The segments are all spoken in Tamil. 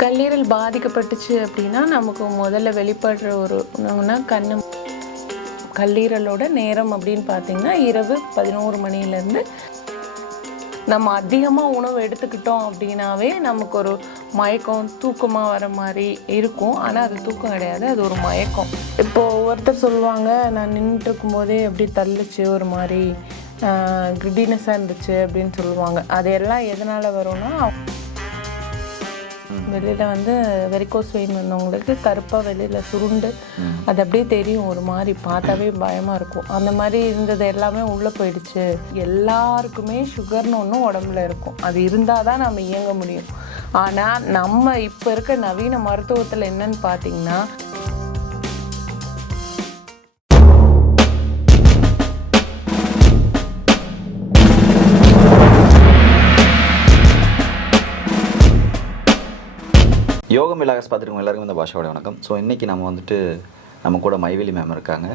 கல்லீரல் பாதிக்கப்பட்டுச்சு அப்படின்னா நமக்கு முதல்ல வெளிப்படுற ஒரு உணவுனா கண்ணு கல்லீரலோட நேரம் அப்படின்னு பார்த்தீங்கன்னா இரவு பதினோரு மணிலேருந்து நம்ம அதிகமாக உணவு எடுத்துக்கிட்டோம் அப்படின்னாவே நமக்கு ஒரு மயக்கம் தூக்கமாக வர மாதிரி இருக்கும். ஆனால் அது தூக்கம் கிடையாது. அது ஒரு மயக்கம். இப்போது ஒருத்தர் சொல்லுவாங்க நான் நின்றுட்டு இருக்கும்போதே அப்படி தள்ளுச்சு ஒரு மாதிரி கிரிடினஸாக இருந்துச்சு அப்படின்னு சொல்லுவாங்க. அது எல்லாம் எதனால் வரும்னா வெளியில் வந்து வெரிகோஸ் வெயின் வந்தவங்களுக்கு கருப்பாக வெளியில் சுருண்டு அது அப்படியே தெரியும் ஒரு மாதிரி. பார்த்தாவே பயமாக இருக்கும். அந்த மாதிரி இருந்தது எல்லாமே உள்ளே போயிடுச்சு. எல்லாருக்குமே சுகர்னு ஒன்று உடம்புல இருக்கும். அது இருந்தால் தான் நம்ம இயங்க முடியும். ஆனால் நம்ம இப்போ இருக்க நவீன மருத்துவத்தில் என்னன்னு பார்த்தீங்கன்னா யோகம் விலாகஸ் பார்த்துருக்கோம் எல்லாருக்கும் இந்த பாஷாவோட வணக்கம். ஸோ இன்றைக்கி நம்ம வந்துட்டு நம்ம கூட மைவேலி மேம் இருக்காங்க.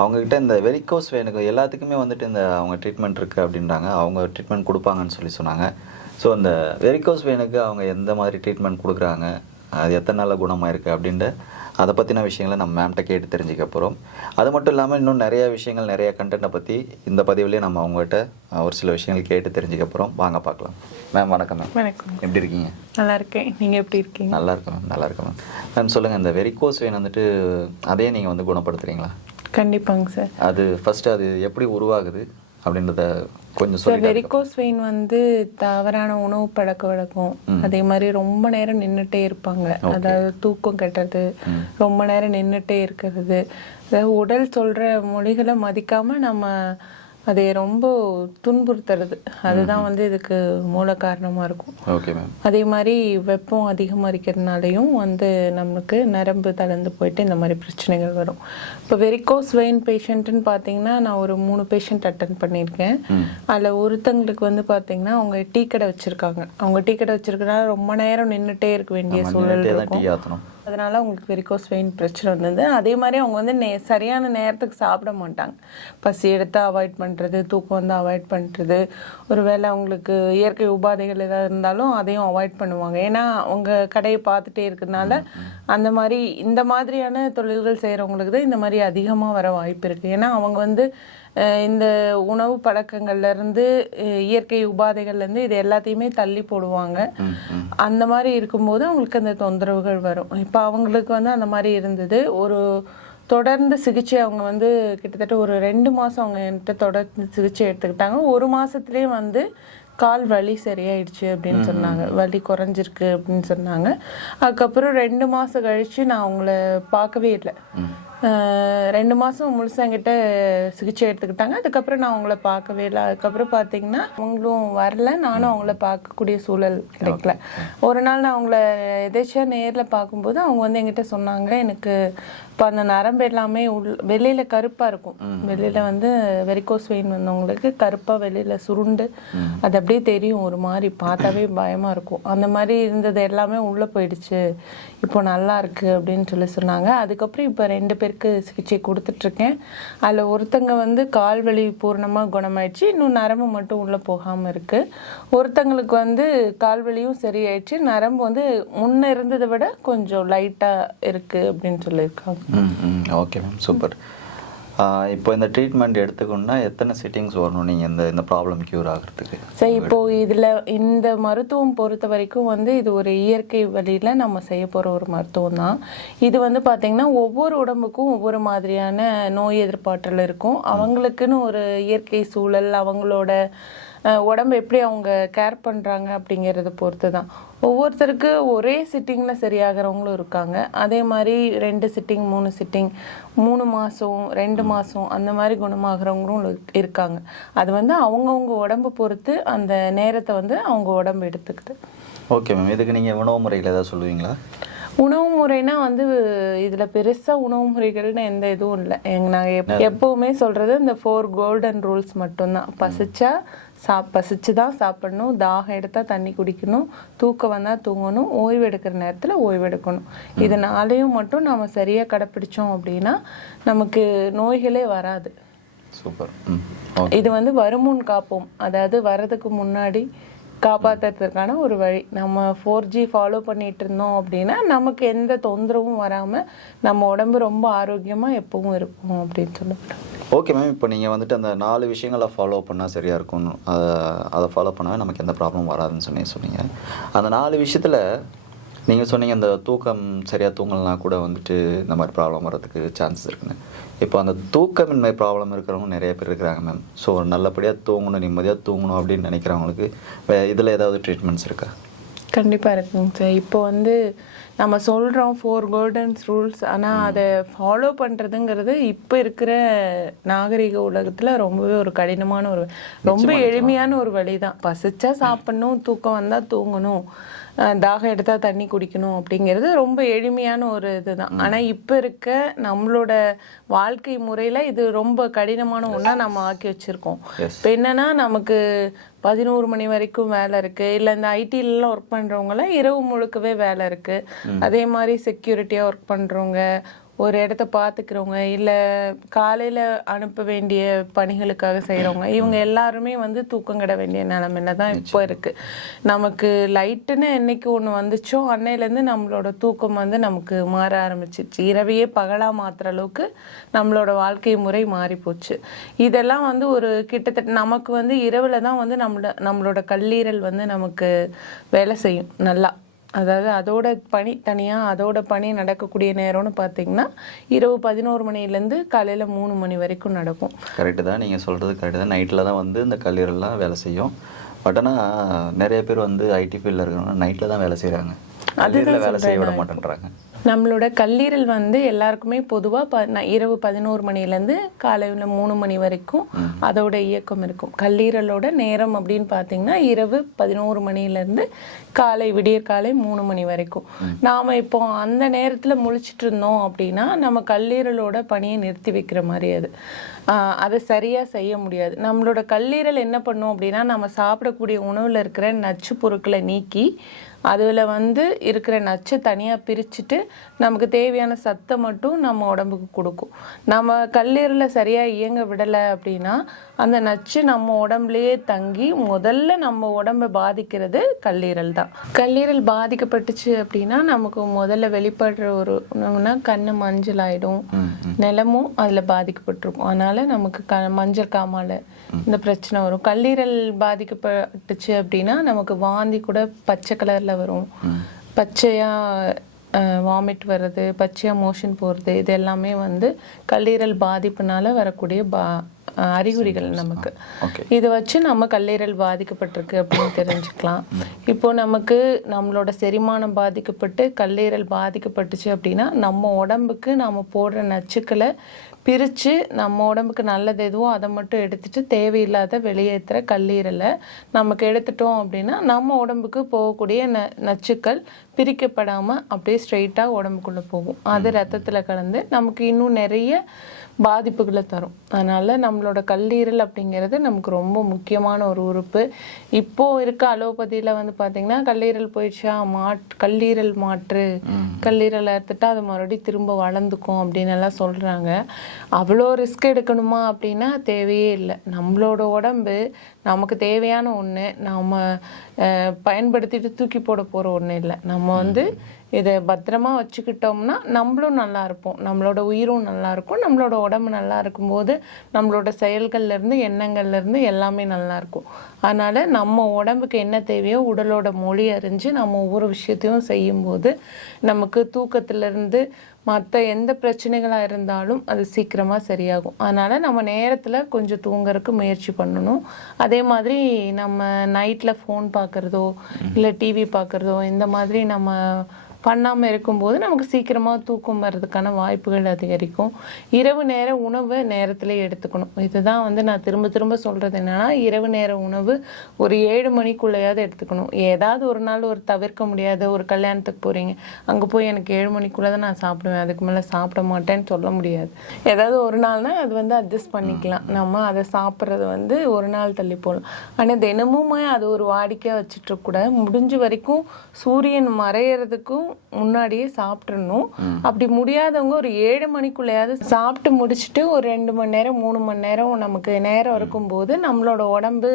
அவங்கக்கிட்ட இந்த வெரிகோஸ் வேனுக்கு எல்லாத்துக்குமே வந்துட்டு இந்த அவங்க ட்ரீட்மெண்ட் இருக்குது அப்படின்றாங்க. அவங்க ட்ரீட்மெண்ட் கொடுப்பாங்கன்னு சொல்லி சொன்னாங்க. ஸோ இந்த வெரிகோஸ் வேனுக்கு அவங்க எந்த மாதிரி ட்ரீட்மெண்ட் கொடுக்குறாங்க? அது எத்தனை நாளில் குணமாக இருக்குது அப்படின்ட்டு அதை பற்றின விஷயங்களை நம்ம மேம்கிட்ட கேட்டு தெரிஞ்சுக்க போகிறோம் அது மட்டும் இல்லாமல் இன்னும் நிறைய விஷயங்கள் நிறைய கண்டென்ட்டை பற்றி இந்த பதிவுலேயே நம்ம அவங்ககிட்ட ஒரு சில விஷயங்கள் கேட்டு தெரிஞ்சுக்க போகிறோம் வாங்க பார்க்கலாம். மேம் வணக்கம் மேம் வணக்கம். எப்படி இருக்கீங்க? நல்லா இருக்கேன். நீங்கள் எப்படி இருக்கீங்க? நல்லா இருக்கும் மேம் நல்லா இருக்கும் மேம் மேம் சொல்லுங்கள் இந்த வெரிகோஸ் வெயின் வந்துட்டு அதே நீங்கள் வந்து குணப்படுத்துறீங்களா? கண்டிப்பாங்க சார். அது ஃபர்ஸ்ட் அது எப்படி உருவாகுது? அப்படின்றத கொஞ்சம் வெரிகோஸ் வெயின் வந்து தவறான உணவு பழக்க வழக்கம். அதே மாதிரி ரொம்ப நேரம் நின்றுட்டே இருப்பாங்க. அதாவது தூக்கம் கெட்டது ரொம்ப நேரம் நின்றுட்டே இருக்கிறது. அதாவது உடல் சொல்ற மொழிகளை மதிக்காம நம்ம அதை ரொம்ப துன்புறுத்துறது. அதுதான் வந்து இதுக்கு மூல காரணமா இருக்கும். ஓகே மேம் அதே மாதிரி வெப்பம் அதிகமாக இருக்கிறதுனாலையும் வந்து நமக்கு நரம்பு தளர்ந்து போயிட்டு இந்த மாதிரி பிரச்சனைகள் வரும். இப்போ வெரிகோஸ் வெயின் பேஷண்ட்டுன்னு பார்த்தீங்கன்னா நான் ஒரு மூணு பேஷண்ட் அட்டன் பண்ணியிருக்கேன். அதில் ஒருத்தங்களுக்கு வந்து பார்த்தீங்கன்னா அவங்க டீ கடை வச்சுருக்காங்க. அவங்க டீ கடை வச்சிருக்கனால ரொம்ப நேரம் நின்றுட்டே இருக்க வேண்டிய சூழல் இருக்கும். அதனால் அவங்களுக்கு வெரிகோஸ் வெயின் பிரச்சனை வந்தது. அதே மாதிரி அவங்க வந்து நே சரியான நேரத்துக்கு சாப்பிட மாட்டாங்க. பசி எடுத்து அவாய்ட் பண்ணுறது தூக்கம் வந்து அவாய்ட் பண்ணுறது ஒருவேளை அவங்களுக்கு இயற்கை உபாதைகள் ஏதாவது இருந்தாலும் அதையும் அவாய்ட் பண்ணுவாங்க. ஏன்னா அவங்க கடையை பார்த்துட்டே இருக்கிறதுனால அந்த மாதிரி இந்த மாதிரியான தொழில்கள் செய்கிறவங்களுக்கு தான் இந்த மாதிரி அதிகமாக வர வாய்ப்பு இருக்குது ஏன்னா அவங்க வந்து இந்த உணவு பழக்கங்கள்ல இருந்து அஹ் இயற்கை உபாதைகள்ல இருந்து இது எல்லாத்தையுமே தள்ளி போடுவாங்க. அந்த மாதிரி இருக்கும்போது அவங்களுக்கு அந்த தொந்தரவுகள் வரும். இப்போ அவங்களுக்கு வந்து அந்த மாதிரி இருந்தது. ஒரு தொடர்ந்து சிகிச்சை அவங்க வந்து கிட்டத்தட்ட ஒரு ரெண்டு மாதம் அவங்க என்கிட்ட தொடர்ந்து சிகிச்சை எடுத்துக்கிட்டாங்க. ஒரு மாசத்துலயே வந்து கால் வலி சரியாயிடுச்சு அப்படின்னு சொன்னாங்க. வலி குறைஞ்சிருக்கு அப்படின்னு சொன்னாங்க. அதுக்கப்புறம் ரெண்டு மாதம் கழிச்சு நான் அவங்கள பார்க்கவே இல்லை. ரெண்டு மாதம் முழுசா என்கிட்ட சிகிச்சை எடுத்துக்கிட்டாங்க. அதுக்கப்புறம் நான் அவங்கள பார்க்கவே இல்லை. அதுக்கப்புறம் பார்த்தீங்கன்னா அவங்களும் வரல. நானும் அவங்கள பார்க்கக்கூடிய சூழல் கிடைக்கல. ஒரு நாள் நான் அவங்கள எதேச்சியா நேரில் பார்க்கும்போது அவங்க வந்து என்கிட்ட சொன்னாங்க எனக்கு இப்போ அந்த நரம்பு எல்லாமே உள் வெளியில் கருப்பாக இருக்கும். வெளியில் வந்து வெரிகோஸ் வெயின் வந்தவங்களுக்கு கருப்பாக வெளியில் சுருண்டு அது அப்படியே தெரியும். ஒரு மாதிரி பார்த்தாவே பயமாக இருக்கும். அந்த மாதிரி இருந்தது எல்லாமே உள்ளே போயிடுச்சு. இப்போ நல்லா இருக்கு அப்படின்னு சொல்லி சொன்னாங்க. அதுக்கப்புறம் இப்போ ரெண்டு பேருக்கு சிகிச்சை கொடுத்துட்ருக்கேன். அதில் ஒருத்தங்க வந்து கால் வலி பூர்ணமாக குணமாயிடுச்சு. இன்னும் நரம்பு மட்டும் உள்ளே போகாமல் இருக்குது ஒருத்தங்களுக்கு வந்து கால் வலியும் சரியாயிடுச்சு. நரம்பு வந்து முன்ன இருந்ததை விட கொஞ்சம் லைட்டாக இருக்குது அப்படின்னு சொல்லியிருக்காங்க. ம் ஓகே மேம். சூப்பர். இப்போ இந்த ட்ரீட்மெண்ட் எடுத்துக்கணும்னா எத்தனை சிட்டிங்ஸ் வரணும் நீங்கள் இந்த இந்த ப்ராப்ளம் க்யூர் ஆகிறதுக்கு? சரி இப்போ இதுல இந்த மருத்துவம் பொறுத்த வரைக்கும் வந்து இது ஒரு இயற்கை வழியில நம்ம செய்ய போற ஒரு மருத்துவம் தான். இது வந்து பாத்தீங்கன்னா ஒவ்வொரு உடம்புக்கும் ஒவ்வொரு மாதிரியான நோய் எதிர்ப்பாற்றல் இருக்கும். அவங்களுக்குன்னு ஒரு இயற்கை சூழல் அவங்களோட உடம்பு எப்படி அவங்க கேர் பண்றாங்க அப்படிங்கறத பொறுத்து தான் ஒவ்வொருத்தருக்கு ஒரே சிட்டிங்ல சரியாகிறவங்களும் இருக்காங்க. அதே மாதிரி ரெண்டு சிட்டிங் மூணு சிட்டிங் மூணு மாசம் ரெண்டு மாசம் அந்த மாதிரி குணமாகறவங்களும் இரு- இருக்காங்க. அது வந்து அவங்கவுங்க உடம்பு பொறுத்து அந்த நேரத்தை வந்து அவங்க உடம்பு எடுத்துக்குது. ஓகே மேம் இதுக்கு நீங்கள் உணவு முறைகள் ஏதாவது சொல்லுவீங்களா? உணவு முறைனா வந்து இதுல பெருசா உணவு முறைகள்னு எந்த இதுவும் இல்லை. எங்க எப்- எப்பவுமே சொல்றது இந்த ஃபோர் கோல்டன் ரூல்ஸ் மட்டும்தான். பசிச்சா சா பசிச்சு தான் சாப்பிடணும். தாகம் எடுத்தா தண்ணி குடிக்கணும். தூக்கம் வந்தா தூங்கணும். ஓய்வு எடுக்கிற நேரத்துல ஓய்வு எடுக்கணும். இது நாளையும் மட்டும் நாம சரியா கடைப்பிடிச்சோம் அப்படின்னா நமக்கு நோய்களே வராது. சூப்பர். இது வந்து வருமுன் காப்போம். அதாவது வரதுக்கு முன்னாடி காப்பாற்றுறதுக்கான ஒரு வழி. நம்ம ஃபோர் ஜி ஃபாலோ பண்ணிட்டு இருந்தோம் அப்படின்னா நமக்கு எந்த தொந்தரவும் வராமல் நம்ம உடம்பு ரொம்ப ஆரோக்கியமாக எப்பவும் இருக்கும் அப்படின்னு சொல்லப்படுறோம் ஓகே மேம் இப்போ நீங்கள் வந்துட்டு அந்த நாலு விஷயங்களை ஃபாலோ பண்ணால் சரியாக இருக்கும். அதை அதை ஃபாலோ பண்ணால் நமக்கு எந்த ப்ராப்ளம் வராதுன்னு சொல்லி சொன்னீங்க. அந்த நாலு விஷயத்தில் நீங்கள் சொன்னீங்க அந்த தூக்கம் சரியாக தூங்கலனா கூட வந்துட்டு இந்த மாதிரி ப்ராப்ளம் வர்றதுக்கு சான்சஸ் இருக்குன்னு. இப்போ அந்த தூக்கமின்மை ப்ராப்ளம் இருக்கிறவங்க நிறைய பேர் இருக்கிறாங்க மேம் ஸோ நல்லபடியாக தூங்கணும் நிம்மதியாக தூங்கணும் அப்படின்னு நினைக்கிறவங்களுக்கு இதில் ஏதாவது ட்ரீட்மெண்ட்ஸ் இருக்கா? கண்டிப்பாக இருக்குங்க சார். இப்போ வந்து நம்ம சொல்கிறோம் ஃபோர் கோல்டன்ஸ் ரூல்ஸ் ஆனால் அதை ஃபாலோ பண்ணுறதுங்கிறது இப்போ இருக்கிற நாகரிக உலகத்தில் ரொம்பவே ஒரு கடினமான ஒரு ரொம்ப எளிமையான ஒரு வழி தான் பசிச்சா சாப்பிடணும் தூக்கம் வந்தால் தூங்கணும் தாகம் எடுத்தால் தண்ணி குடிக்கணும் அப்படிங்கிறது ரொம்ப எளிமையான ஒரு இதுதான். ஆனால் இப்போ இருக்க நம்மளோட வாழ்க்கை முறையில் இது ரொம்ப கடினமான ஒன்றா நம்ம ஆக்கி வச்சுருக்கோம். இப்போ என்னன்னா நமக்கு பதினோரு மணி வரைக்கும் வேலை இருக்கு. இல்லை இந்த ஐடிலலாம் ஒர்க் பண்றவங்கலாம் இரவு முழுக்கவே வேலை இருக்கு. அதே மாதிரி செக்யூரிட்டியாக ஒர்க் பண்றவங்க ஒரு இடத்த பார்த்துக்கிறவங்க இல்லை காலையில் அனுப்ப வேண்டிய பணிகளுக்காக செய்கிறவங்க இவங்க எல்லாருமே வந்து தூக்கம் கிட வேண்டிய நிலைமையில தான் இப்போ இருக்கு. நமக்கு லைட்டுன்னு என்னைக்கு ஒன்று வந்துச்சோ அன்னையிலேருந்து நம்மளோட தூக்கம் வந்து நமக்கு மாற ஆரம்பிச்சிச்சு இரவையே பகலாக மாற்றுற அளவுக்கு நம்மளோட வாழ்க்கை முறை மாறி போச்சு இதெல்லாம் வந்து ஒரு கிட்டத்தட்ட நமக்கு வந்து இரவில் தான் வந்து நம்மளோட நம்மளோட கல்லீரல் வந்து நமக்கு வேலை செய்யும் நல்லா. அதாவது அதோட பணி தனியாக அதோட பணி நடக்கக்கூடிய நேரம்னு பார்த்தீங்கன்னா இரவு பதினோரு மணிலேருந்து காலையில் மூணு மணி வரைக்கும் நடக்கும். கரெக்டு தான். நீங்கள் சொல்கிறது கரெக்டு தான். நைட்டில் தான் வந்து இந்த கல்லீரல்லாம் வேலை செய்யும். பட் ஆனால் நிறைய பேர் வந்து ஐடி ஃபீல்டில் இருக்கிறவங்க நைட்டில் தான் வேலை செய்கிறாங்க கல்லீரலில் வேலை செய்ய விட மாட்டேன்றாங்க. நம்மளோட கல்லீரல் வந்து எல்லாருக்குமே பொதுவாக ப இரவு பதினோரு மணிலேருந்து காலையில் மூணு மணி வரைக்கும் அதோட இயக்கம் இருக்கும். கல்லீரலோட நேரம் அப்படின்னு பார்த்தீங்கன்னா இரவு பதினோரு மணிலேருந்து காலை விடியற் காலை மூணு மணி வரைக்கும். நாம் இப்போ அந்த நேரத்தில் முழிச்சிட்டு இருந்தோம் அப்படின்னா நம்ம கல்லீரலோட பணியை நிறுத்தி வைக்கிற மாதிரி அது. அதை சரியாக செய்ய முடியாது. நம்மளோட கல்லீரல் என்ன பண்ணும் அப்படின்னா நம்ம சாப்பிடக்கூடிய உணவில் இருக்கிற நச்சு பொருட்களை நீக்கி அதில் வந்து இருக்கிற நச்சு தனியாக பிரிச்சுட்டு நமக்கு தேவையான சத்தை மட்டும் நம்ம உடம்புக்கு கொடுக்கும். நம்ம கல்லீரலை சரியாக இயங்க விடலை அப்படின்னா அந்த நச்சு நம்ம உடம்புலயே தங்கி முதல்ல நம்ம உடம்பை பாதிக்கிறது கல்லீரல் தான். கல்லீரல் பாதிக்கப்பட்டுச்சு அப்படின்னா நமக்கு முதல்ல வெளிப்படுற ஒரு உணவுனா கண்ணு மஞ்சள் ஆயிடும். நிலமும் அதில் பாதிக்கப்பட்டிருக்கும். அதனால நமக்கு க மஞ்சள் காமாலை இந்த பிரச்சனை வரும். கல்லீரல் பாதிக்கப்பட்டுச்சு அப்படின்னா நமக்கு வாந்தி கூட பச்சை கலரில் வரும். பச்சையாக வாமிட் வர்றது பச்சையாக மோஷன் போகிறது இது எல்லாமே வந்து கல்லீரல் பாதிப்புனால வரக்கூடிய பா அறிகுறிகள் நமக்கு. இதை வச்சு நம்ம கல்லீரல் பாதிக்கப்பட்டிருக்கு அப்படின்னு தெரிஞ்சுக்கலாம். இப்போ நமக்கு நம்மளோட செரிமானம் பாதிக்கப்பட்டு கல்லீரல் பாதிக்கப்பட்டுச்சு அப்படின்னா நம்ம உடம்புக்கு நம்ம போடுற நச்சுக்களை பிரித்து நம்ம உடம்புக்கு நல்லது எதுவோ அதை மட்டும் எடுத்துட்டு தேவையில்லாத வெளியேற்றுற கல்லீரலை நமக்கு எடுத்துட்டோம் அப்படின்னா நம்ம உடம்புக்கு போகக்கூடிய ந நச்சுக்கள் பிரிக்கப்படாமல் அப்படியே ஸ்ட்ரெயிட்டாக உடம்புக்குள்ளே போகும். அது ரத்தத்தில் கலந்து நமக்கு இன்னும் நிறைய பாதிப்புகளை தரும். அதனால நம்மளோட கல்லீரல் அப்படிங்கிறது நமக்கு ரொம்ப முக்கியமான ஒரு உறுப்பு. இப்போ இருக்க அலோபதியில் வந்து பார்த்தீங்கன்னா கல்லீரல் போயிடுச்சா? மாட் கல்லீரல் மாற்று. கல்லீரல் எடுத்துட்டா அது மறுபடியும் திரும்ப வளர்ந்துக்கும் அப்படின்னு எல்லாம் சொல்கிறாங்க அவ்வளோ ரிஸ்க் எடுக்கணுமா அப்படின்னா தேவையே இல்லை. நம்மளோட உடம்பு நமக்கு தேவையான ஒன்று நம்ம பயன்படுத்திட்டு தூக்கி போட போகிற ஒன்றும் இல்லை. நம்ம வந்து இதை பத்திரமா வச்சுக்கிட்டோம்னா நம்மளும் நல்லா இருப்போம். நம்மளோட உயிரும் நல்லா இருக்கும். நம்மளோட உடம்பு நல்லா இருக்கும்போது நம்மளோட செயல்கள்ல இருந்து எண்ணங்கள்ல இருந்து எல்லாமே நல்லா இருக்கும். அதனால நம்ம உடம்புக்கு என்ன தேவையோ உடலோட மொழி அறிஞ்சு நம்ம ஒவ்வொரு விஷயத்தையும் செய்யும்போது நமக்கு தூக்கத்துல இருந்து மற்ற எந்த பிரச்சனைகளாக இருந்தாலும் அது சீக்கிரமாக சரியாகும். அதனால் நம்ம நேரத்தில் கொஞ்சம் தூங்குறதுக்கு முயற்சி பண்ணணும். அதே மாதிரி நம்ம நைட்டில் ஃபோன் பார்க்குறதோ இல்லை டிவி பார்க்குறதோ இந்த மாதிரி நம்ம பண்ணாமல் இருக்கும்போது நமக்கு சீக்கிரமாக தூக்கம் வர்றதுக்கான வாய்ப்புகள் அதிகரிக்கும். இரவு நேர உணவை நேரத்திலே எடுத்துக்கணும். இதுதான் வந்து நான் திரும்ப திரும்ப சொல்கிறது என்னன்னா இரவு நேர உணவு ஒரு ஏழு மணிக்குள்ளேயாவது எடுத்துக்கணும். ஏதாவது ஒரு நாள் ஒரு தவிர்க்க முடியாத ஒரு கல்யாணத்துக்கு போகிறீங்க அங்கே போய் எனக்கு ஏழு மணிக்குள்ளே தான் நான் சாப்பிடுவேன். அதுக்கு மேலே சாப்பிட மாட்டேன்னு சொல்ல முடியாது. ஏதாவது ஒரு நாள்னா அது வந்து அட்ஜஸ்ட் பண்ணிக்கலாம். நம்ம அதை சாப்பிட்றது வந்து ஒரு நாள் தள்ளி போகலாம் ஆனால் தினமுமே அது ஒரு வாடிக்கையாக வச்சுட்டு கூட முடிஞ்ச வரைக்கும் சூரியன் மறையறதுக்கும் முன்னாடியே சாப்பிட்றணும் அப்படி முடியாதவங்க ஒரு ஏழு மணிக்குள்ளேயாவது சாப்பிட்டு முடிச்சுட்டு ஒரு ரெண்டு மணி நேரம் மூணு மணி நேரம் நமக்கு நேரம் இருக்கும்போது நம்மளோட உடம்பு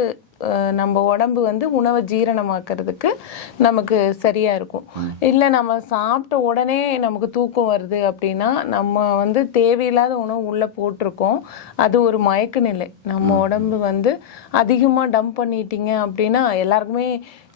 நம்ம உடம்பு வந்து உணவை ஜீரணமாக்குறதுக்கு நமக்கு சரியா இருக்கும். இல்லை நம்ம சாப்பிட்ட உடனே நமக்கு தூக்கம் வருது அப்படின்னா நம்ம வந்து தேவையில்லாத உணவு உள்ள போட்டிருக்கோம். அது ஒரு மயக்க நிலை நம்ம உடம்பு வந்து அதிகமா டம்ப் பண்ணிட்டீங்க அப்படின்னா எல்லாருக்குமே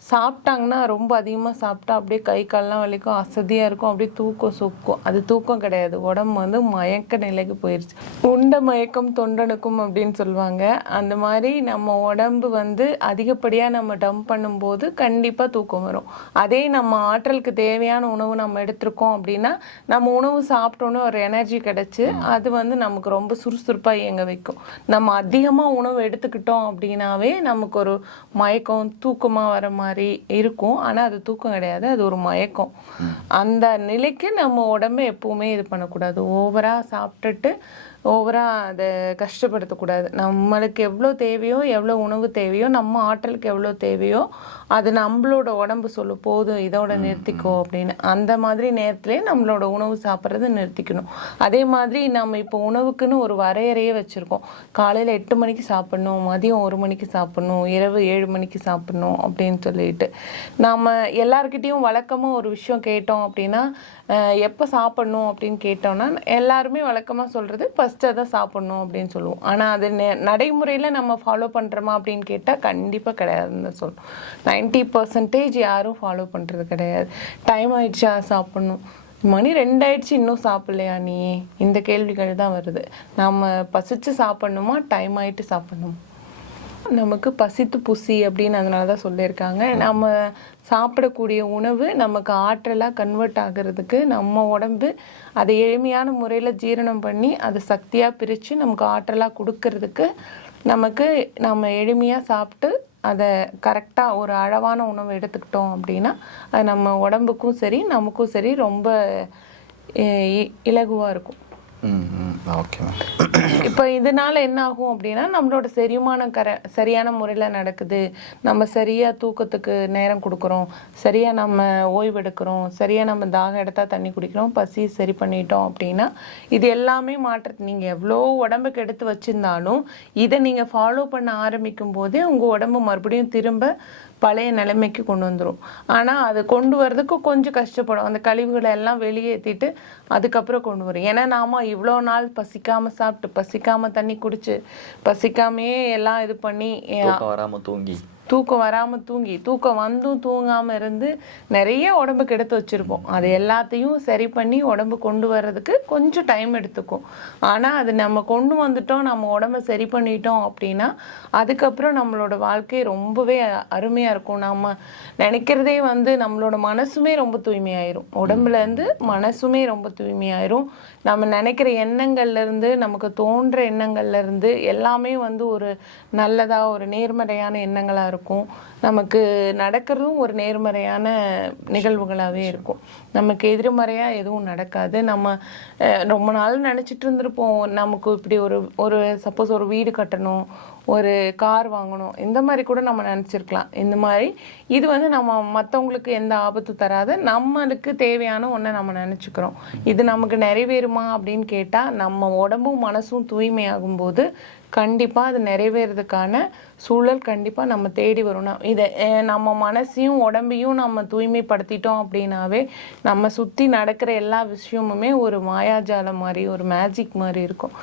சாப்பிட்டாங்கன்னா ரொம்ப அதிகமாக சாப்பிட்டா அப்படியே கை கால்லாம் வலிக்கும் அசதியாக இருக்கும் அப்படியே தூக்கம் சொக்கும். அது தூக்கம் கிடையாது. உடம்பு வந்து மயக்க நிலைக்கு போயிடுச்சு உண்ட மயக்கம் தொண்டனுக்கும் அப்படின்னு சொல்லுவாங்க. அந்த மாதிரி நம்ம உடம்பு வந்து அதிகப்படியாக நம்ம டம்ப் பண்ணும்போது கண்டிப்பாக தூக்கம் வரும். அதே நம்ம ஆற்றலுக்கு தேவையான உணவு நம்ம எடுத்திருக்கோம் அப்படின்னா நம்ம உணவு சாப்பிட்டோன்னே ஒரு எனர்ஜி கிடச்சி அது வந்து நமக்கு ரொம்ப சுறுசுறுப்பாக இயங்க வைக்கும். நம்ம அதிகமாக உணவு எடுத்துக்கிட்டோம் அப்படின்னாவே நமக்கு ஒரு மயக்கம் தூக்கமாக வர மாதிரி இருக்கும். ஆனால் அது தூக்கம் கிடையாது. அது ஒரு மயக்கம். அந்த நிலைக்கு நம்ம உடம்ப எப்பவுமே இது பண்ணக்கூடாது. ஓவராக சாப்பிட்டுட்டு ஓவராக அதை கஷ்டப்படுத்தக்கூடாது. நம்மளுக்கு எவ்வளோ தேவையோ எவ்வளோ உணவு தேவையோ நம்ம ஆற்றலுக்கு எவ்வளோ தேவையோ அது நம்மளோட உடம்பு சொல்லும் போதும் இதோட நிறுத்திக்கோ அப்படின்னு. அந்த மாதிரி நேரத்திலே நம்மளோட உணவு சாப்பிட்றத நிறுத்திக்கணும். அதே மாதிரி நம்ம இப்போ உணவுக்குன்னு ஒரு வரையறையே வச்சுருக்கோம். காலையில் எட்டு மணிக்கு சாப்பிடணும் மதியம் ஒரு மணிக்கு சாப்பிடணும் இரவு ஏழு மணிக்கு சாப்பிடணும் அப்படின்னு சொல்லிட்டு. நாம் எல்லாருக்கிட்டேயும் வழக்கமாக ஒரு விஷயம் கேட்டோம் அப்படின்னா எப்போ சாப்பிடணும் அப்படின்னு கேட்டோம்னா எல்லாருமே வழக்கமாக சொல்கிறது ஃபஸ்ட்டு தான் சாப்பிட்ணும் அப்படின்னு சொல்லுவோம். ஆனால் அது நடைமுறையில் நம்ம ஃபாலோ பண்ணுறோமா அப்படின்னு கேட்டால் கண்டிப்பாக கிடையாதுன்னு சொல்லுவோம் நைன்ட்டி பர்சன்டேஜ் யாரும் ஃபாலோ பண்ணுறது கிடையாது. டைம் ஆயிடுச்சா சாப்பிட்ணும். மணி ரெண்டாயிடுச்சு இன்னும் சாப்பிட்லையா நீ? இந்த கேள்விகள் தான் வருது. நம்ம பசிச்சு சாப்பிட்ணுமா டைம் ஆகிட்டு சாப்பிட்ணுமா? நமக்கு பசித்து புசி அப்படின்னு அதனால தான் சொல்லியிருக்காங்க. நம்ம சாப்பிடக்கூடிய உணவு நமக்கு ஆற்றலாக கன்வெர்ட் ஆகிறதுக்கு நம்ம உடம்பு அதை எளிமையான முறையில் ஜீரணம் பண்ணி அதை சக்தியாக பிரித்து நமக்கு ஆற்றலாக கொடுக்கறதுக்கு நமக்கு நம்ம எளிமையாக சாப்பிட்டு அதை கரெக்டாக ஒரு அளவான உணவு எடுத்துக்கிட்டோம் அப்படின்னா அது நம்ம உடம்புக்கும் சரி நமக்கும் சரி ரொம்ப இலகுவாக இருக்கும். ஓகே இப்போ இதனால என்ன ஆகும் அப்படின்னா நம்மளோட செரிமானம் கர சரியான முறையில் நடக்குது. நம்ம சரியாக தூக்கத்துக்கு நேரம் கொடுக்குறோம். சரியாக நம்ம ஓய்வெடுக்கிறோம். சரியாக நம்ம தாகம் எடுத்தால் தண்ணி குடிக்கிறோம். பசி சரி பண்ணிட்டோம் அப்படின்னா இது எல்லாமே மாற்ற நீங்கள் எவ்வளோ உடம்புக்கு எடுத்து வச்சிருந்தாலும் இதை நீங்கள் ஃபாலோ பண்ண ஆரம்பிக்கும் போதே உங்கள் உடம்பு மறுபடியும் திரும்ப பழைய நிலைமைக்கு கொண்டு வந்துடும் ஆனால் அது கொண்டு வர்றதுக்கு கொஞ்சம் கஷ்டப்படும். அந்த கழிவுகளை எல்லாம் வெளியேற்றிட்டு அதுக்கப்புறம் கொண்டு வரும். ஏன்னா நாம இவ்வளோ நாள் பசிக்காம சாப்பிட்டு பசிக்காம தண்ணி குடிச்சு பசிக்காமையே எல்லாம் இது பண்ணி வராம வராமல் தூங்கி. தூக்கம் வராமல் தூங்கி தூக்கம் வந்தும் தூங்காமல் இருந்து நிறைய உடம்புக்கு எடுத்து வச்சிருப்போம். அது எல்லாத்தையும் சரி பண்ணி உடம்பு கொண்டு வர்றதுக்கு கொஞ்சம் டைம் எடுத்துக்கும். ஆனால் அது நம்ம கொண்டு வந்துட்டோம் நம்ம உடம்ப சரி பண்ணிட்டோம் அப்படின்னா அதுக்கப்புறம் நம்மளோட வாழ்க்கை ரொம்பவே அருமையாக இருக்கும். நம்ம நினைக்கிறதே வந்து நம்மளோட மனசுமே ரொம்ப தூய்மையாயிரும். உடம்புலேருந்து மனசுமே ரொம்ப தூய்மையாயிரும். நம்ம நினைக்கிற எண்ணங்கள்லேருந்து நமக்கு தோன்ற எண்ணங்கள்லேருந்து எல்லாமே வந்து ஒரு நல்லதாக ஒரு நேர்மறையான எண்ணங்களாக இருக்கும். இருக்கும். நமக்கு நடக்கிறதும் ஒரு நேர்மறையான நிகழ்வுகளாகவே இருக்கும். நமக்கு எதிர்மறையாக எதுவும் நடக்காது. நம்ம ரொம்ப நாள் நினச்சிட்டு இருந்திருப்போம். நமக்கு இப்படி ஒரு ஒரு சப்போஸ் ஒரு வீடு கட்டணும் ஒரு கார் வாங்கணும் இந்த மாதிரி கூட நம்ம நினச்சிருக்கலாம். இந்த மாதிரி இது வந்து நம்ம மற்றவங்களுக்கு எந்த ஆபத்து தராது நம்மளுக்கு தேவையான ஒன்றை நம்ம நினச்சிக்கிறோம். இது நமக்கு நிறைவேறுமா அப்படின்னு கேட்டால் நம்ம உடம்பும் மனசும் தூய்மையாகும் போது கண்டிப்பாக அது நிறைவேறதுக்கான சூழல் கண்டிப்பாக நம்ம தேடி வரணும். இதை நம்ம மனசையும் உடம்பையும் நம்ம தூய்மைப்படுத்திட்டோம் அப்படின்னாவே நம்ம சுற்றி நடக்கிற எல்லா விஷயமுமே ஒரு மாயாஜாலம் மாதிரி ஒரு மேஜிக் மாதிரி இருக்கும்.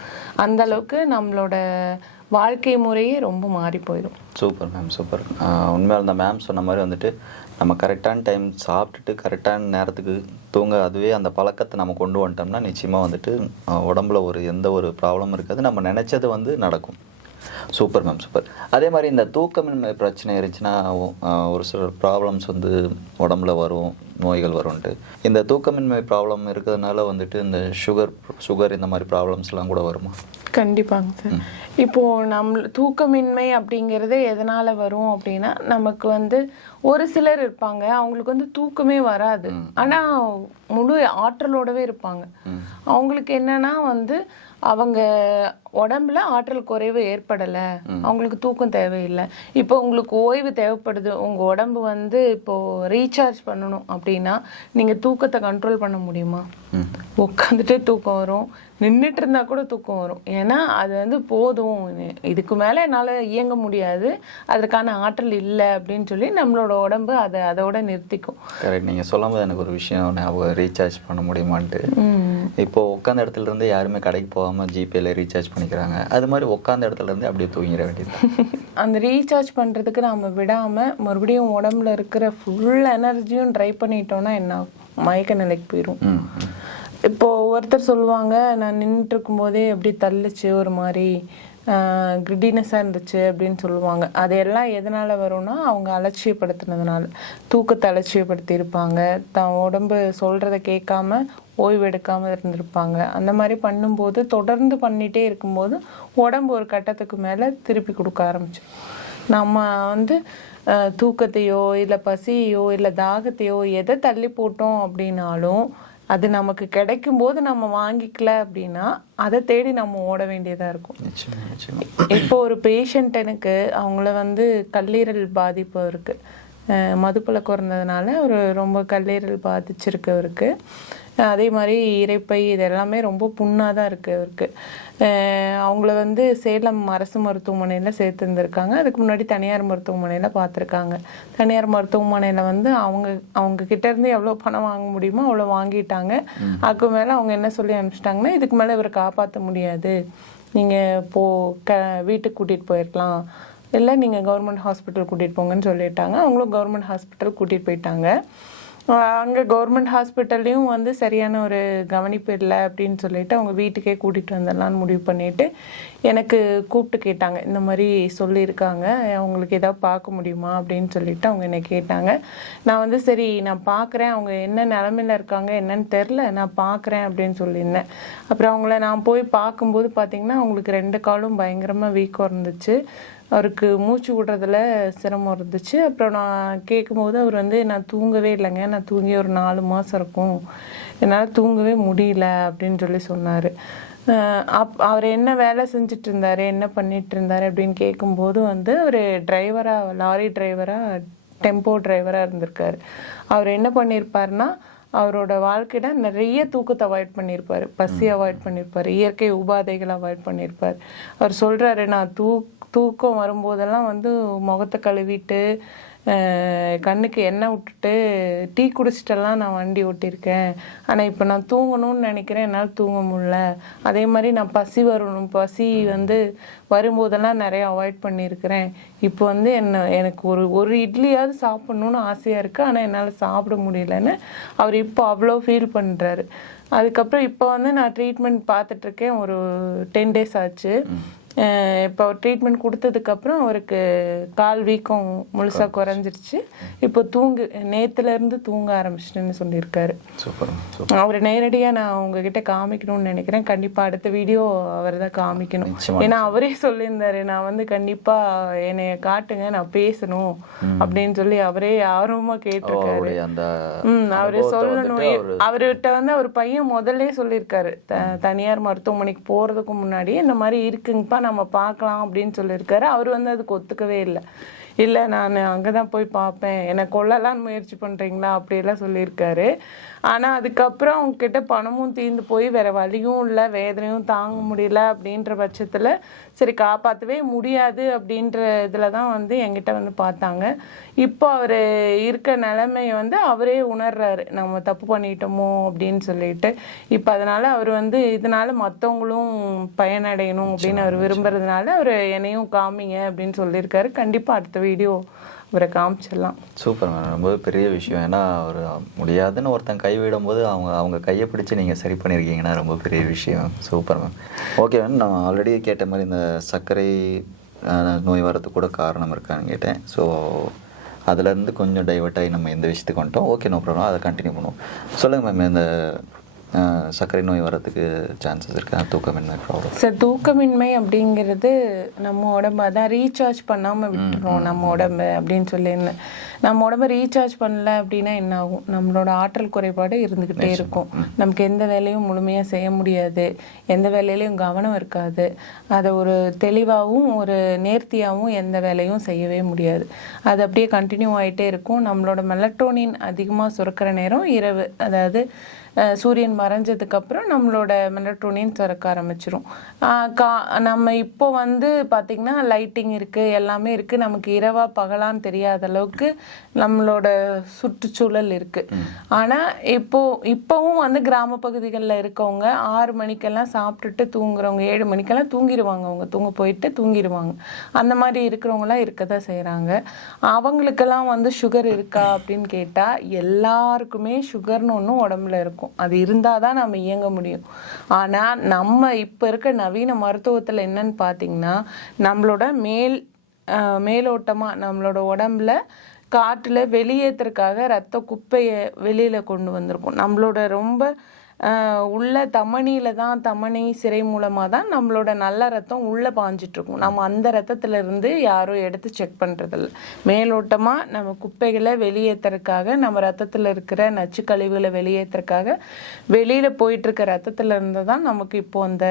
அந்தளவுக்கு நம்மளோட வாழ்க்கை முறையே ரொம்ப மாறி போயிடும். Super ma'am super. உண்மையாக அந்த மேம் சொன்ன மாதிரி வந்துட்டு நம்ம கரெக்டான டைம் சாப்பிட்டுட்டு கரெக்டான நேரத்துக்கு தூங்க அதுவே அந்த பழக்கத்தை நம்ம கொண்டு வந்துட்டோம்னா நிச்சயமாக வந்துட்டு உடம்புல ஒரு எந்த ஒரு ப்ராப்ளமும் இருக்காது. நம்ம நினச்சது வந்து நடக்கும். சூப்பர் மேம் சூப்பர் அதே மாதிரி இந்த தூக்கமின்மை பிரச்சனை இருந்துச்சுன்னா ஒரு சில ப்ராப்ளம்ஸ் வந்து உடம்புல வரும் நோய்கள் வரும்ன்ட்டு. இந்த தூக்கமின்மை ப்ராப்ளம் இருக்கிறதுனால வந்துட்டு இந்த சுகர் சுகர் இந்த மாதிரி ப்ராப்ளம்ஸ்லாம் கூட வருமா? கண்டிப்பாங்க சார் இப்போ நம்ம தூக்கமின்மை அப்படிங்கிறது எதனால வரும் அப்படின்னா நமக்கு வந்து ஒரு சிலர் இருப்பாங்க அவங்களுக்கு வந்து தூக்கமே வராது. ஆனா முழு ஆற்றலோடவே இருப்பாங்க. அவங்களுக்கு என்னன்னா வந்து அவங்க உடம்புல ஆற்றல் குறைவு ஏற்படல. அவங்களுக்கு தூக்கம் தேவையில்லை. இப்போ உங்களுக்கு ஓய்வு தேவைப்படுது. உங்க உடம்பு வந்து இப்போ ரீசார்ஜ் பண்ணணும் அப்படின்னா நீங்க தூக்கத்தை கண்ட்ரோல் பண்ண முடியுமா? உட்காந்துட்டு தூக்கம் வரும். நின்றுட்டு இருந்தா கூட தூக்கம் வரும். ஏன்னா அது வந்து போதும். இதுக்கு மேலே என்னால் இயங்க முடியாது. அதற்கான ஆற்றல் இல்லை அப்படின்னு சொல்லி நம்மளோட உடம்பு அதை அதோட நிறுத்திக்கும். கரெக்ட் நீங்கள் சொல்லும்போது எனக்கு ஒரு விஷயம் ஞாபகம் ரீசார்ஜ் பண்ண முடியுமான்ட்டு. இப்போ உட்காந்த இடத்துல இருந்து யாருமே கடைக்கு போகாமல் ஜிபேல ரீசார்ஜ் பண்ணிக்கிறாங்க. அது மாதிரி உட்காந்த இடத்துல இருந்து அப்படியே தூங்கிட வேண்டியது அந்த ரீசார்ஜ் பண்ணுறதுக்கு நம்ம விடாமல் மறுபடியும் உடம்புல இருக்கிற ஃபுல் எனர்ஜியும் ட்ரை பண்ணிட்டோம்னா என்ன? மயக்க நிலைக்கு போயிடும். இப்போ ஒருத்தர் சொல்லுவாங்க நான் நின்றுட்டு இருக்கும்போதே அப்படி தள்ளுச்சு ஒரு மாதிரி கிரிட்டினஸாக இருந்துச்சு அப்படின்னு சொல்லுவாங்க. அதையெல்லாம் எதனால் வரும்னா அவங்க அலட்சியப்படுத்தினதுனால. தூக்கத்தை அலட்சியப்படுத்தி இருப்பாங்க தான் உடம்பு சொல்கிறத கேட்காம ஓய்வு எடுக்காமல் இருந்திருப்பாங்க. அந்த மாதிரி பண்ணும்போது தொடர்ந்து பண்ணிகிட்டே இருக்கும்போது உடம்பு ஒரு கட்டத்துக்கு மேலே திருப்பி கொடுக்க ஆரம்பிச்சிடும் நம்ம வந்து தூக்கத்தையோ இல்லை பசியோ இல்லை தாகத்தையோ எதை தள்ளி போட்டோம் அப்படின்னாலும் அது நமக்கு கிடைக்கும் போது நம்ம வாங்கிக்கல அப்படின்னா அதை தேடி நம்ம ஓட வேண்டியதாக இருக்கும். இப்போ ஒரு பேஷண்ட் எனக்கு அவங்கள வந்து கல்லீரல் பாதிப்பு இருக்கு. அஹ் மதுப்பழக்கம் இருந்ததுனால ஒரு ரொம்ப கல்லீரல் பாதிச்சிருக்கு அவருக்கு அதே மாதிரி இரைப்பை இது எல்லாமே ரொம்ப புண்ணாக தான் இருக்குது அவருக்கு அவங்கள வந்து சேலம் அரசு மருத்துவமனையில் சேர்த்துருந்துருக்காங்க. அதுக்கு முன்னாடி தனியார் மருத்துவமனையில் பார்த்துருக்காங்க. தனியார் மருத்துவமனையில் வந்து அவங்க அவங்க கிட்ட இருந்து எவ்வளோ பணம் வாங்க முடியுமோ அவ்வளோ வாங்கிட்டாங்க. அதுக்கு மேலே அவங்க என்ன சொல்லி அனுப்பிச்சிட்டாங்கன்னா இதுக்கு மேலே இவரை காப்பாற்ற முடியாது. நீங்கள் போ க வீட்டுக்கு கூட்டிகிட்டு போயிருக்கலாம். இல்லை நீங்கள் கவர்மெண்ட் ஹாஸ்பிட்டல் கூட்டிகிட்டு போங்கன்னு சொல்லிட்டாங்க. அவங்களும் கவர்மெண்ட் ஹாஸ்பிட்டல் கூட்டிகிட்டு போயிட்டாங்க. அங்கே கவர்மெண்ட் ஹாஸ்பிட்டல்லையும் வந்து சரியான ஒரு கவனிப்பு இல்லை அப்படின்னு சொல்லிட்டு அவங்க வீட்டுக்கே கூட்டிகிட்டு வந்துடலான்னு முடிவு பண்ணிவிட்டு எனக்கு கூப்பிட்டு கேட்டாங்க. இந்த மாதிரி சொல்லியிருக்காங்க. அவங்களுக்கு ஏதாவது பார்க்க முடியுமா அப்படின்னு சொல்லிட்டு அவங்க என்னை கேட்டாங்க. நான் வந்து சரி நான் பார்க்குறேன். அவங்க என்ன நிலமையில இருக்காங்க என்னன்னு தெரில நான் பார்க்குறேன் அப்படின்னு சொல்லியிருந்தேன். அப்புறம் அவங்கள நான் போய் பார்க்கும்போது பார்த்திங்கன்னா அவங்களுக்கு ரெண்டு காலும் பயங்கரமாக வீக்கம் இருந்துச்சு. அவருக்கு மூச்சு விடுறதுல சிரமம் இருந்துச்சு. அப்புறம் நான் கேட்கும்போது அவர் வந்து நான் தூங்கவே இல்லைங்க. நான் தூங்கி ஒரு நாலு மாதம் இருக்கும். என்னால் தூங்கவே முடியல. அப்படின்னு சொல்லி சொன்னார். அப் அவர் என்ன வேலை செஞ்சுட்டு இருந்தாரு என்ன பண்ணிட்டு இருந்தாரு அப்படின்னு கேட்கும்போது வந்து அவர் டிரைவராக லாரி டிரைவராக டெம்போ டிரைவராக இருந்திருக்காரு. அவர் என்ன பண்ணியிருப்பாருன்னா அவரோட வாழ்க்கையில நிறைய தூக்கத்தை அவாய்ட் பண்ணியிருப்பாரு பசி அவாய்ட் பண்ணியிருப்பாரு இயற்கை உபாதைகளை அவாய்ட் பண்ணியிருப்பார் அவர் சொல்றாரு நான் தூ தூக்கம் வரும்போதெல்லாம் வந்து முகத்தை கழுவிட்டு கண்ணுக்கு எண்ணெய் விட்டுட்டு டீ குடிச்சிட்டெல்லாம் நான் வண்டி ஓட்டியிருக்கேன். ஆனால் இப்போ நான் தூங்கணும்னு நினைக்கிறேன். என்னால் தூங்க முடியல. அதே மாதிரி நான் பசி வரணும். பசி வந்து வரும்போதெல்லாம் நிறைய அவாய்ட் பண்ணியிருக்கிறேன். இப்போ வந்து என்ன எனக்கு ஒரு ஒரு இட்லியாவது சாப்பிட்ணுன்னு ஆசையாக இருக்குது ஆனால் என்னால் சாப்பிட முடியலன்னு அவர் இப்போ அவ்வளோ ஃபீல் பண்ணுறாரு அதுக்கப்புறம் இப்போ வந்து நான் ட்ரீட்மெண்ட் பார்த்துட்ருக்கேன் ஒரு டென் டேஸ் ஆச்சு. இப்போ ட்ரீட்மெண்ட் கொடுத்ததுக்கப்புறம் அவருக்கு கால் வீக்கம் முழுசாக குறைஞ்சிருச்சு. இப்போ தூங்கு நேத்துல இருந்து தூங்க ஆரம்பிச்சிட்டுன்னு சொல்லியிருக்காரு. அவர் நேரடியாக நான் உங்ககிட்ட காமிக்கணும்னு நினைக்கிறேன். கண்டிப்பாக அடுத்த வீடியோ அவர் தான் காமிக்கணும். ஏன்னா அவரே சொல்லியிருந்தாரு நான் வந்து கண்டிப்பாக என்னைய காட்டுங்க நான் பேசணும். அப்படின்னு சொல்லி அவரே ஆர்வமாக கேட்டிருக்காரு. ம் அவரு சொல்லணும். அவர்கிட்ட வந்து அவர் பையன் முதல்ல சொல்லியிருக்காரு. தனியார் மருத்துவமனைக்கு போறதுக்கு முன்னாடி இந்த மாதிரி இருக்குங்கப்பா நம்ம பார்க்கலாம் அப்படின்னு சொல்லியிருக்காரு. அவர் வந்து அதுக்கு ஒத்துக்கவே இல்லை. இல்லை நான் அங்கே தான் போய் பார்ப்பேன் என்னை கொல்லலாம்னு முயற்சி பண்ணுறீங்களா அப்படியெல்லாம் சொல்லியிருக்காரு. ஆனால் அதுக்கப்புறம் அவங்க கிட்ட பணமும் தீர்ந்து போய் வேற வழியும் இல்லை வேதனையும் தாங்க முடியல அப்படின்ற பட்சத்தில் சரி காப்பாற்றவே முடியாது அப்படின்ற இதில் தான் வந்து என்கிட்ட வந்து பார்த்தாங்க. இப்போ அவர் இருக்க நிலைமைய வந்து அவரே உணர்றாரு. நம்ம தப்பு பண்ணிட்டோமோ அப்படின்னு சொல்லிட்டு. இப்போ அதனால அவர் வந்து இதனால மற்றவங்களும் பயனடையணும் அப்படின்னு அவர் விரும்புறதுனால அவர் என்னையும் காமிங்க அப்படின்னு சொல்லியிருக்காரு. கண்டிப்பாக அடுத்த வீடியோ அவரை காமிச்சிடலாம். சூப்பர் மேம் ரொம்ப பெரிய விஷயம். ஏன்னா அவர் முடியாதுன்னு ஒருத்தன் கைவிடும் போது அவங்க அவங்க கையை பிடிச்சி நீங்கள் சரி பண்ணியிருக்கீங்கன்னா ரொம்ப பெரிய விஷயம். Super ma'am. Okay ma'am. நான் ஆல்ரெடி கேட்ட மாதிரி இந்த சர்க்கரை நோய் வரதுக்கு கூட காரணம் இருக்கான்னு கேட்டேன். ஸோ அதுலேருந்து கொஞ்சம் டைவர்ட் ஆகி நம்ம இந்த விஷயத்துக்கு வந்துட்டோம். ஓகே நோ ப்ராப்ளம் அதை கண்டினியூ பண்ணுவோம். சொல்லுங்கள் மேம் இந்த சர்க்கரை நோய் வரதுக்கு சான்சஸ் இருக்கா. தூக்கமின்மை ப்ராப்ளம் சார் தூக்கமின்மை அப்படிங்கிறது நம்ம உடம்பு அதான் ரீசார்ஜ் பண்ணாமல் விட்டுறோம் நம்ம உடம்பு அப்படின்னு சொல்லியிருந்தேன் நம்ம உடம்ப ரீசார்ஜ் பண்ணல அப்படின்னா என்ன ஆகும்? நம்மளோட ஆற்றல் குறைபாடு இருந்துக்கிட்டே இருக்கும். நமக்கு எந்த வேலையும் முழுமையாக செய்ய முடியாது. எந்த வேலையிலையும் கவனம் இருக்காது. அதை ஒரு தெளிவாகவும் ஒரு நேர்த்தியாகவும் எந்த வேலையும் செய்யவே முடியாது. அது அப்படியே கண்டினியூ ஆகிட்டே இருக்கும். நம்மளோட மெலட்டோனின் அதிகமாக சுரக்கிற நேரம் இரவு. அதாவது சூரியன் மறைஞ்சதுக்கப்புறம் நம்மளோட மெலட்டோனின் சுரக்க ஆரம்பிச்சிரும். கா நம்ம இப்போ வந்து பார்த்திங்கன்னா லைட்டிங் இருக்குது எல்லாமே இருக்குது நமக்கு இரவா பகலான்னு தெரியாத அளவுக்கு நம்மளோட சுற்றுச்சூழல் இருக்குது ஆனால் இப்போ இப்போவும் வந்து கிராம பகுதிகளில் இருக்கவங்க ஆறு மணிக்கெல்லாம் சாப்பிட்டுட்டு தூங்குறவங்க ஏழு மணிக்கெல்லாம் தூங்கிடுவாங்க. அவங்க தூங்க போயிட்டு தூங்கிடுவாங்க. அந்த மாதிரி இருக்கிறவங்களாம் இருக்க தான் செய்கிறாங்க அவங்களுக்கெல்லாம் வந்து சுகர் இருக்கா அப்படின்னு கேட்டால் எல்லாருக்குமே சுகர்னு ஒன்று உடம்புல இருக்கும். அது இருந்தால் தான் நம்ம இயங்க முடியும். ஆனால் நம்ம இப்போ இருக்க நவீன மருத்துவத்தில் என்னன்னு பார்த்தீங்கன்னா நம்மளோட மேல் மேலோட்டமாக நம்மளோட உடம்புல காற்றுல வெளியேற்றுறதுக்காக ரத்த குப்பையை வெளியில் கொண்டு வந்திருக்கும். நம்மளோட ரொம்ப உள்ள தமனியில தான் தமனி சிறை மூலமாக தான் நம்மளோட நல்ல ரத்தம் உள்ளே பாஞ்சிட்டு இருக்கும் நம்ம அந்த ரத்தத்துல இருந்து யாரும் எடுத்து செக் பண்ணுறதில்ல மேலோட்டமாக நம்ம குப்பைகளை வெளியேற்றுறதுக்காக நம்ம ரத்தத்தில் இருக்கிற நச்சு கழிவுகளை வெளியேற்றுறதுக்காக வெளியில் போயிட்டு இருக்க ரத்தத்துல இருந்து தான் நமக்கு இப்போ அந்த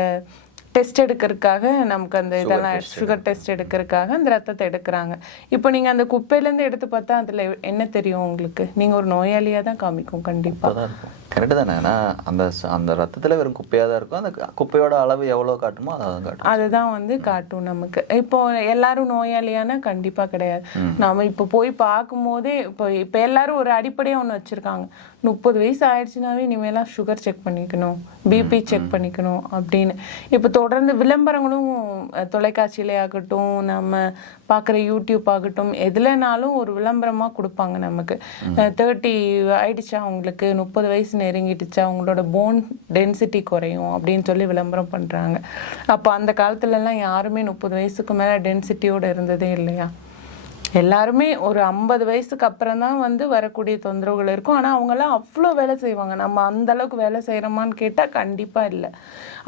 டெஸ்ட் எடுக்கிறதுக்காக நமக்கு அந்த இதெல்லாம் சுகர் டெஸ்ட் எடுக்கிறதுக்காக அந்த ரத்தத்தை எடுக்கிறாங்க. இப்போ நீங்கள் அந்த குப்பையிலேருந்து எடுத்து பார்த்தா அதில் என்ன தெரியும் உங்களுக்கு? நீங்கள் ஒரு நோயாளியாக தான் காமிக்கும் கண்டிப்பாக கரெக்டு தானே. ஏன்னா அந்த அந்த ரத்தத்தில் வெறும் குப்பையாக தான் இருக்கும். அந்த குப்பையோட அளவு எவ்வளோ காட்டுமோ அதை தான் காட்டும் அதுதான் வந்து காட்டும் நமக்கு. இப்போ எல்லாரும் நோயாளியானா கண்டிப்பா கிடையாது. நாம இப்போ போய் பார்க்கும்போதே இப்போ இப்போ எல்லாரும் ஒரு அடிப்படையா ஒண்ணு வச்சிருக்காங்க. முப்பது வயசு ஆயிடுச்சுனாவே இனிமேலாம் சுகர் செக் பண்ணிக்கணும். பிபி செக் பண்ணிக்கணும் அப்படின்னு. இப்போ தொடர்ந்து விளம்பரங்களும் தொலைக்காட்சியிலே ஆகட்டும் நம்ம பார்க்குற யூடியூப் ஆகட்டும் எதுலனாலும் ஒரு விளம்பரமா கொடுப்பாங்க நமக்கு. தேர்ட்டி ஆயிடுச்சா அவங்களுக்கு முப்பது வயசு நெருங்கிடுச்சு? அவங்களோட போன் டென்சிட்டி குறையும் அப்படின்னு சொல்லி விளம்பரம் பண்ணுறாங்க அப்போ அந்த காலத்துலலாம் யாருமே முப்பது வயசுக்கு மேலே டென்சிட்டியோடு இருந்ததே இல்லையா? எல்லாருமே ஒரு ஐம்பது வயசுக்கு அப்புறம் தான் வந்து வரக்கூடிய தொந்தரவுகள் இருக்கும். ஆனால் அவங்கெல்லாம் அவ்வளோ வேலை செய்வாங்க. நம்ம அந்த அளவுக்கு வேலை செய்கிறோமான்னு கேட்டால் கண்டிப்பாக இல்லை.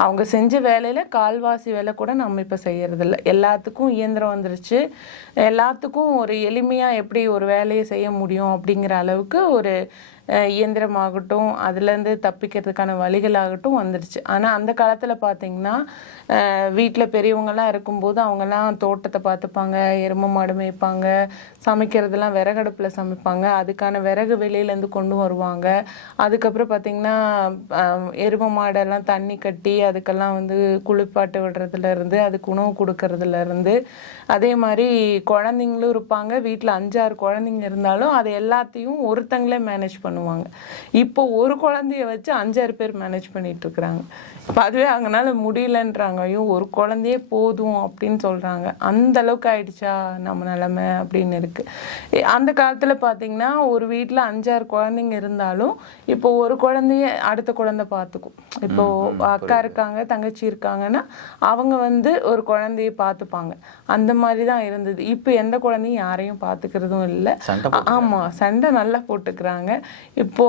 அவங்க செஞ்ச வேலையில் கால்வாசி வேலை கூட நம்ம இப்போ செய்கிறதில்ல எல்லாத்துக்கும் இயந்திரம் வந்துருச்சு. எல்லாத்துக்கும் ஒரு எளிமையாக எப்படி ஒரு வேலையை செய்ய முடியும் அப்படிங்கிற அளவுக்கு ஒரு இயந்திரமாகட்டும் அதுலேருந்து தப்பிக்கிறதுக்கான வழிகளாகட்டும் வந்துடுச்சு. ஆனால் அந்த காலத்தில் பார்த்தீங்கன்னா வீட்டில் பெரியவங்கெல்லாம் இருக்கும்போது அவங்கெல்லாம் தோட்டத்தை பார்த்துப்பாங்க எருமை மாடு மேய்ப்பாங்க சமைக்கிறதெல்லாம் விறகடுப்பில் சமைப்பாங்க. அதுக்கான விறகு வெளியிலேருந்து கொண்டு வருவாங்க. அதுக்கப்புறம் பார்த்திங்கன்னா எரும எருமை மாடெல்லாம் தண்ணி கட்டி அதுக்கெல்லாம் வந்து குளிப்பாட்டு விடுறதுலேருந்து அதுக்கு உணவு கொடுக்கறதுலேருந்து அதே மாதிரி குழந்தைங்களும் இருப்பாங்க. வீட்டில் அஞ்சாறு குழந்தைங்க இருந்தாலும் அது எல்லாத்தையும் ஒருத்தங்களே மேனேஜ் பண்ணுவாங்க. இப்போ ஒரு குழந்தைய வச்சு அஞ்சாறு பேர் மேனேஜ் பண்ணிட்டு இருக்கிறாங்க. இப்போ அதுவே அவங்களால முடியலன்றாங்க. ஐயோ ஒரு குழந்தையே போதும் அப்படின்னு சொல்றாங்க. அந்த அளவுக்கு ஆயிடுச்சா நம்ம நிலைமை அப்படின்னு இருக்கு. எ- அந்த காலத்துல பாத்தீங்கன்னா ஒரு வீட்ல அஞ்சாறு குழந்தைங்க இருந்தாலும் இப்போ ஒரு குழந்தைய அடுத்த குழந்தை பார்த்துக்கும் இப்போ அக்கா இருக்காங்க தங்கச்சி இருக்காங்கன்னா அவங்க வந்து ஒரு குழந்தைய பார்த்துப்பாங்க அந்த மாதிரி தான் இருந்தது. இப்போ எந்த குழந்தையும் யாரையும் பார்த்துக்கிறதும் இல்லை. சண்டை ஆமா சண்டை நல்லா போட்டுக்கிறாங்க. இப்போ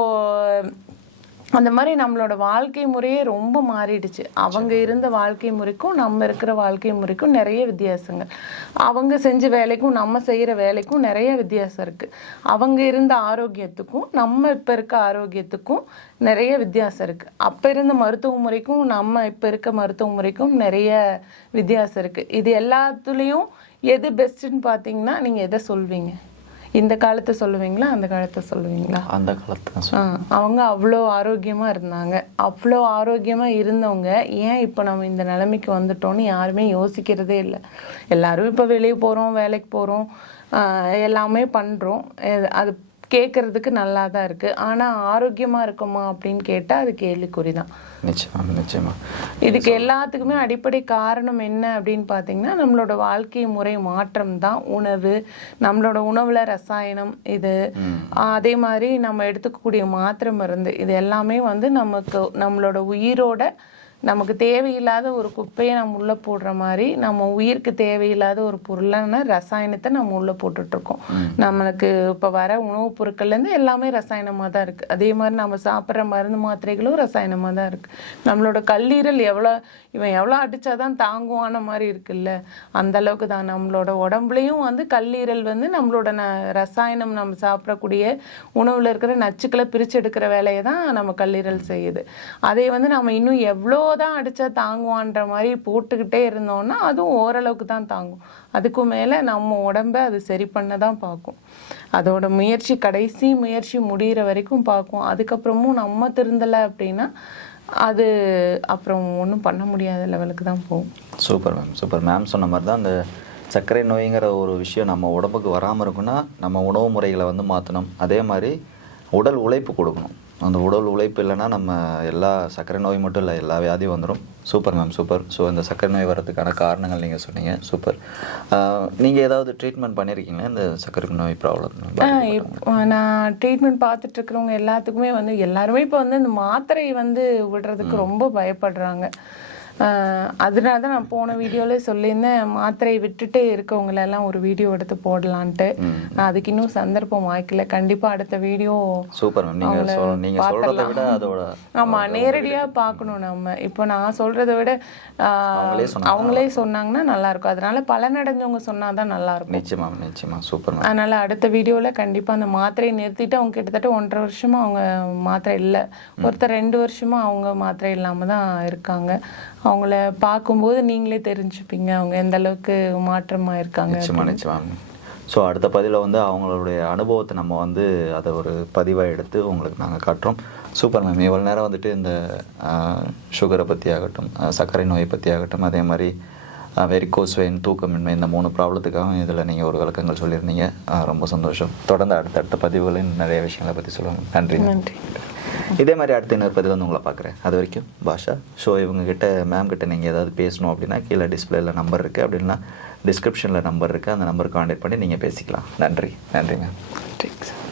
அந்த மாதிரி நம்மளோட வாழ்க்கை முறையே ரொம்ப மாறிடுச்சு. அவங்க இருந்த வாழ்க்கை முறைக்கும் நம்ம இருக்கிற வாழ்க்கை முறைக்கும் நிறைய வித்தியாசங்கள். அவங்க செஞ்ச வேலைக்கும் நம்ம செய்யற வேலைக்கும் நிறைய வித்தியாசம் இருக்கு. அவங்க இருந்த ஆரோக்கியத்துக்கும் நம்ம இப்ப இருக்க ஆரோக்கியத்துக்கும் நிறைய வித்தியாசம் இருக்கு. அப்ப இருந்த மருத்துவ முறைக்கும் நம்ம இப்ப இருக்க மருத்துவ முறைக்கும் நிறைய வித்தியாசம் இருக்கு. இது எல்லாத்துலயும் எது பெஸ்ட்னு பாத்தீங்கன்னா நீங்க எதை சொல்வீங்க? இந்த காலத்தை சொல்லுவீங்களா? அந்த காலத்தை சொல்லுவீங்களா? அந்த காலத்து அவங்க அவ்வளோ ஆரோக்கியமா இருந்தாங்க. அவ்வளோ ஆரோக்கியமா இருந்தவங்க ஏன் இப்போ நம்ம இந்த நிலைமைக்கு வந்துட்டோம்னு யாருமே யோசிக்கிறதே இல்லை. எல்லாரும் இப்போ வெளியே போறோம் வேலைக்கு போறோம் ஆ, எல்லாமே பண்றோம். எ- அது கேட்கறதுக்கு நல்லா தான் இருக்கு. ஆனா ஆரோக்கியமா இருக்குமா அப்படின்னு கேட்டா அது கேள்விக்குறி தான் நிச்சயமா நிச்சயமா. இதுக்கு எல்லாத்துக்குமே அடிப்படை காரணம் என்ன அப்படின்னு பார்த்தீங்கன்னா நம்மளோட வாழ்க்கை முறை மாற்றம் தான் உணவு நம்மளோட உணவுல ரசாயனம் இது அதே மாதிரி நம்ம எடுத்துக்கக்கூடிய மாத்திரை மருந்து இது எல்லாமே வந்து நமக்கு நம்மளோட உயிரோட நமக்கு தேவையில்லாத ஒரு குப்பையை நம்ம உள்ள போடுற மாதிரி நம்ம உயிருக்கு தேவையில்லாத ஒரு பொருளான ரசாயனத்தை நம்ம உள்ள போட்டுட்டு இருக்கோம் நம்மளுக்கு இப்ப வர உணவுப் பொருட்கள்ல இருந்து எல்லாமே ரசாயனமா தான் இருக்கு. அதே மாதிரி நம்ம சாப்பிட்ற மருந்து மாத்திரைகளும் ரசாயனமா தான் இருக்கு. நம்மளோட கல்லீரல் எவ்வளோ இவன் எவ்வளோ அடித்தாதான் தாங்குவான மாதிரி இருக்குல்ல? அந்த அளவுக்கு தான் நம்மளோட உடம்புலையும் வந்து கல்லீரல் வந்து நம்மளோட ந ரசாயனம் நம்ம சாப்பிடக்கூடிய உணவில் இருக்கிற நச்சுக்களை பிரிச்சு எடுக்கிற வேலையை தான் நம்ம கல்லீரல் செய்யுது. அதே வந்து நம்ம இன்னும் எவ்வளோ தான் அடித்தா தாங்குவான்ற மாதிரி போட்டுக்கிட்டே இருந்தோம்னா அதுவும் ஓரளவுக்கு தான் தாங்கும். அதுக்கும் மேலே நம்ம உடம்ப அது சரி பண்ண தான் பார்க்கும். அதோட முயற்சி கடைசி முயற்சி முடிகிற வரைக்கும் பார்க்கும். அதுக்கப்புறமும் நம்ம திருந்தலை அப்படின்னா அது அப்புறம் ஒன்றும் பண்ண முடியாத லெவலுக்கு தான் போகும். சூப்பர் மேம் சூப்பர் மேம் சொன்ன மாதிரி தான் அந்த சர்க்கரை நோய்ங்கிற ஒரு விஷயம் நம்ம உடம்புக்கு வராமல் இருக்குன்னா நம்ம உணவு முறைகளை வந்து மாற்றணும் அதே மாதிரி உடல் உழைப்பு கொடுக்கணும். அந்த உடல் உழைப்பு இல்லைன்னா நம்ம எல்லா சர்க்கரை நோய் மட்டும் இல்லை எல்லா வியாதியும் வந்துடும் சூப்பர் மேம் சூப்பர் ஸோ இந்த சர்க்கரை நோய் வரதுக்கான காரணங்கள் நீங்கள் சொன்னீங்க. சூப்பர் நீங்கள் ஏதாவது ட்ரீட்மெண்ட் பண்ணியிருக்கீங்களா இந்த சர்க்கரை நோய் ப்ராப்ளம் நான் ட்ரீட்மெண்ட் பார்த்துட்டு இருக்கிறவங்க எல்லாத்துக்குமே வந்து எல்லாருமே இப்போ வந்து இந்த மாத்திரை வந்து விடுறதுக்கு ரொம்ப பயப்படுறாங்க. அதனால தான் நான் போன வீடியோவில் சொல்லியிருந்தேன் மாத்திரை விட்டுட்டு இருக்கவங்கள எல்லாம் ஒரு வீடியோ எடுத்து போடலான்ட்டு. அதுக்கு இன்னும் சந்தர்ப்பம் வாய்க்கல. கண்டிப்பாக அடுத்த வீடியோ சூப்பர் மேம். நீங்கள் சொல் நீங்கள் சொல்கிறத விட அதோட ஆமா நேரடியா பார்க்கணும் நம்ம. இப்போ நான் சொல்றதை விட அவங்களே சொன்னா அவங்களே சொன்னாங்கன்னா நல்லா இருக்கும். அதனால பலனடைஞ்சவங்க சொன்னாதான் நல்லா இருக்கும். நிச்சயமா நிச்சயமா. சூப்பர் அதனால அடுத்த வீடியோல கண்டிப்பா அந்த மாத்திரையை நிறுத்திட்டு அவங்க கிட்டத்தட்ட ஒன்றரை வருஷமா அவங்க மாத்திரை இல்லை. ஒருத்தர் ரெண்டு வருஷமா அவங்க மாத்திரை இல்லாம தான் இருக்காங்க. அவங்கள பார்க்கும்போது நீங்களே தெரிஞ்சுப்பீங்க. அவங்க எந்த அளவுக்கு மாற்றமா இருக்காங்க நிச்சயமா நிச்சயமா. ஸோ அடுத்த பதிவில் வந்து அவங்களுடைய அனுபவத்தை நம்ம வந்து அதை ஒரு பதிவாக எடுத்து உங்களுக்கு நாங்கள் காட்டுறோம். சூப்பர் மேம் இவ்வளோ நேரம் வந்துட்டு இந்த சுகரை பற்றி ஆகட்டும் சர்க்கரை நோயை பற்றி ஆகட்டும் அதே மாதிரி வெரிகோஸ் வெயின் தூக்கமின்மை. இந்த மூணு ப்ராப்ளத்துக்காகவும் இதில் நீங்கள் ஒரு விளக்கங்கள் சொல்லியிருந்தீங்க. ரொம்ப சந்தோஷம். தொடர்ந்து அடுத்தடுத்த பதிவுகளில் நிறைய விஷயங்களை பற்றி சொல்லுவாங்க நன்றி. நன்றி. இதே மாதிரி அடுத்த இன்னொரு பதிவு வந்து உங்களை பார்க்குறேன். அது வரைக்கும் பாஷா. ஸோ இவங்க கிட்ட மேம் கிட்ட நீங்கள் ஏதாவது பேசணும் அப்படின்னா கீழே டிஸ்பிளேல நம்பர் இருக்குது அப்படின்னா டிஸ்கிரிப்ஷனில் நம்பர் இருக்குது அந்த நம்பருக்கு கான்டாக்ட் பண்ணி நீங்கள் பேசிக்கலாம். நன்றி. நன்றி மேம்